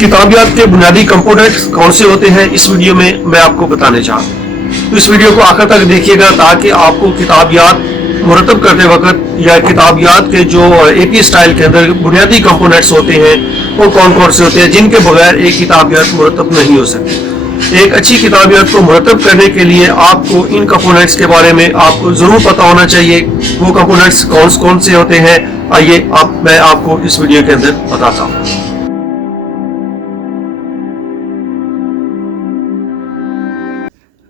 किताबियात के बुनियादी कंपोनेंट्स कौन से होते हैं इस वीडियो में मैं आपको बताने चाहता हूँ। तो इस वीडियो को आखिर तक देखिएगा ताकि आपको किताबियात मुरतब करते वक्त या किताबियात के जो एपी स्टाइल के अंदर बुनियादी कंपोनेंट्स होते हैं वो कौन कौन से होते हैं जिनके बगैर एक किताबियात मुरतब नहीं हो सकती। एक अच्छी किताबियात को मुरतब करने के लिए आपको इन कंपोनेंट्स के बारे में आपको ज़रूर पता होना चाहिए। वो कंपोनेंट्स कौन कौन से होते हैं आइए मैं आपको इस वीडियो के अंदर बताता हूँ।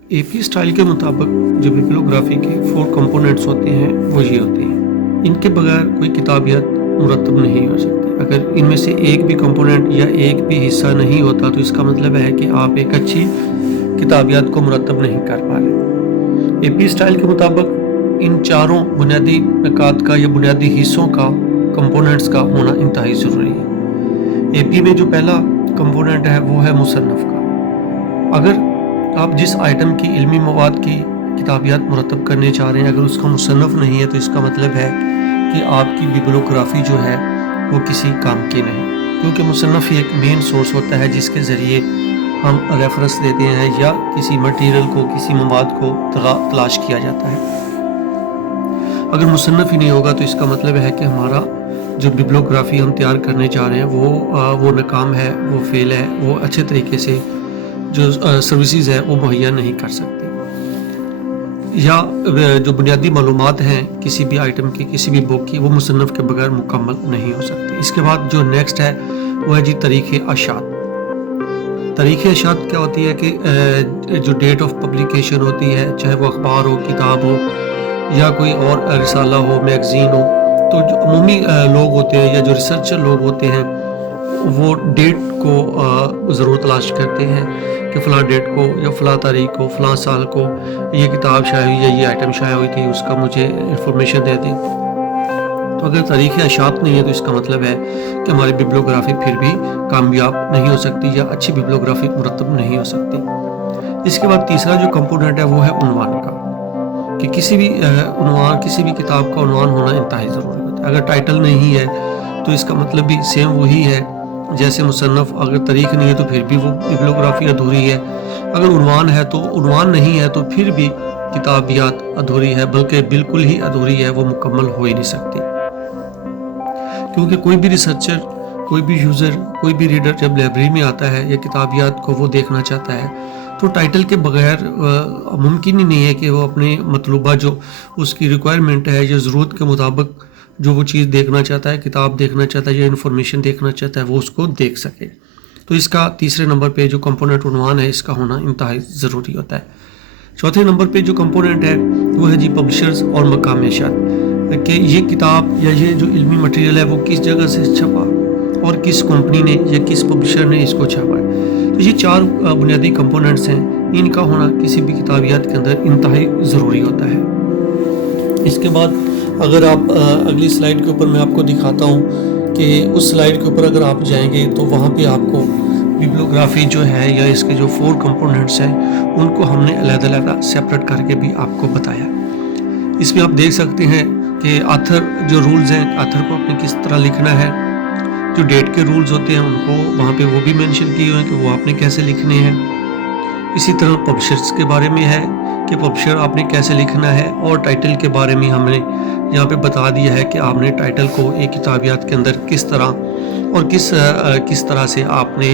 एपी स्टाइल के मुताबिक जो बिब्लियोग्राफी के 4 कंपोनेंट्स होते हैं वो ये होते हैं। इनके बगैर कोई किताबियत मुरतब नहीं हो सकती। अगर इनमें से एक भी कंपोनेंट या एक भी हिस्सा नहीं होता तो इसका मतलब है कि आप एक अच्छी किताबियत को मुरतब नहीं कर पा रहे। एपी स्टाइल के मुताबिक इन चारों बुनियादी नकात का या बुनियादी हिस्सों का कंपोनेंट्स का होना इंतहाई ज़रूरी है। एपी में जो पहला कंपोनेंट है वो है मुसन्नफ़ का। अगर आप जिस आइटम की इल्मी मवाद की किताबियात मुरतब करने चाह रहे हैं अगर उसका मुसन्नफ़ नहीं है तो इसका मतलब है कि आपकी बिब्लियोग्राफी जो है वो किसी काम की नहीं, क्योंकि मुसन्नफ़ एक मेन सोर्स होता है जिसके ज़रिए हम रेफरेंस देते हैं या किसी मटेरियल को किसी मवाद को तलाश किया जाता है। अगर मुसन्नफ़ ही नहीं होगा तो इसका मतलब है कि हमारा जो बिब्लियोग्राफी हम तैयार करने चाह रहे हैं वो नाकाम है, वो फेल है, वो अच्छे तरीके से जो सर्विसेज है वो मुहैया नहीं कर सकते, या जो बुनियादी मालूमात हैं किसी भी आइटम की किसी भी बुक की वो मुसन्नफ़ के बगैर मुकम्मल नहीं हो सकती। इसके बाद जो नेक्स्ट है वो है जी तारीख़ अशात। तारीख़ अशात क्या होती है कि जो डेट ऑफ पब्लिकेशन होती है, चाहे वो अखबार हो, किताब हो या कोई और रिसाला हो, मैगज़ीन हो, तो जो अमूमी लोग होते हैं या जो रिसर्चर लोग होते हैं वो डेट को ज़रूर तलाश करते हैं कि फ़लाँ डेट को या फ़लाँ तारीख को फ़लाँ साल को ये किताब शाया हुई या ये आइटम शाया हुई थी, उसका मुझे इंफॉर्मेशन दे दें। तो अगर तारीख़ अशात नहीं है तो इसका मतलब है कि हमारी बिब्लियोग्राफी फिर भी कामयाब नहीं हो सकती या अच्छी बिब्लियोग्राफी मुरतब नहीं हो सकती। इसके बाद तीसरा जो कंपोनेंट है वो है उन्वान का, कि किसी भी किताब का उन्वान होना इंतहाई ज़रूरी होता है। अगर टाइटल नहीं है तो इसका मतलब भी सेम वही है जैसे मुसन्नफ़। अगर तारीख़ नहीं है तो फिर भी वो बिब्लियोग्राफी अधूरी है। अगर उन्वान है तो उन्वान नहीं है तो फिर भी किताबियात अधूरी है, बल्कि बिल्कुल ही अधूरी है, वो मुकम्मल हो ही नहीं सकती। क्योंकि कोई भी रिसर्चर, कोई भी यूज़र, कोई भी रीडर जब लाइब्रेरी में आता है या किताबियात को वो देखना चाहता है तो टाइटल के बगैर मुमकिन ही नहीं है कि वो अपने मतलूबा जो उसकी रिक्वायरमेंट है या ज़रूरत के मुताबिक जो वो चीज़ देखना चाहता है, किताब देखना चाहता है या इन्फॉर्मेशन देखना चाहता है वो उसको देख सके। तो इसका तीसरे नंबर पे जो कंपोनेंट उन्वान है इसका होना इंतहाई ज़रूरी होता है। चौथे नंबर पे जो कंपोनेंट है वो है जी पब्लिशर्स और मकाम इशात, कि ये किताब या ये जो इल्मी मटेरियल है वो किस जगह से छपा और किस कंपनी ने या किस पब्लिशर ने इसको छापा है। तो ये 4 बुनियादी कंपोनेंट्स हैं, इनका होना किसी भी किताबियात के अंदर इंतहाई ज़रूरी होता है। इसके बाद अगर आप अगली स्लाइड के ऊपर मैं आपको दिखाता हूँ कि उस स्लाइड के ऊपर अगर आप जाएंगे तो वहाँ पे आपको बिब्लियोग्राफी जो है या इसके जो 4 कंपोनेंट्स हैं उनको हमने अलग-अलग सेपरेट करके भी आपको बताया। इसमें आप देख सकते हैं कि आथर जो रूल्स हैं, आथर को आपने किस तरह लिखना है, जो डेट के रूल्स होते हैं उनको वहाँ पे वो भी मेंशन किए हुए हैं कि वो आपने कैसे लिखने हैं। इसी तरह पब्लिशर्स के बारे में है कि पब्लिशर आपने कैसे लिखना है, और टाइटल के बारे में हमने यहाँ पे बता दिया है कि आपने टाइटल को एक किताबियात के अंदर किस तरह और किस तरह से आपने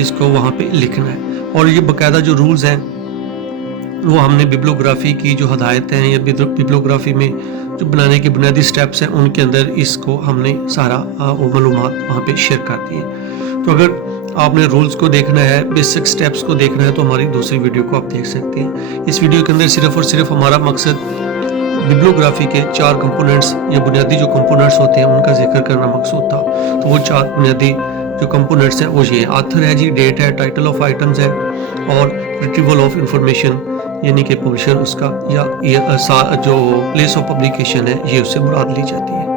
इसको वहाँ पे लिखना है। और ये बाकायदा जो रूल्स हैं वो हमने बिब्लियोग्राफी की जो हदायतें हैं या बिब्लियोग्राफी में जो बनाने के बुनियादी स्टेप्स हैं उनके अंदर इसको हमने सारा वो मालूमात वहाँ पे शेयर कर दी है। तो अगर आपने रूल्स को देखना है, बेसिक स्टेप्स को देखना है तो हमारी दूसरी वीडियो को आप देख सकते हैं। इस वीडियो के अंदर सिर्फ और सिर्फ हमारा मकसद बिब्लियोग्राफी के 4 कंपोनेंट्स या बुनियादी जो कंपोनेंट्स होते हैं उनका जिक्र करना मकसूद था। तो वो 4 बुनियादी जो कंपोनेंट्स हैं वो ये आथर है जी, डेट है, टाइटल ऑफ आइटम्स है और रिट्रीवल ऑफ इंफॉर्मेशन यानी कि पब्लिशर उसका या जो प्लेस ऑफ पब्लिकेशन है ये उससे मुराद ली जाती है।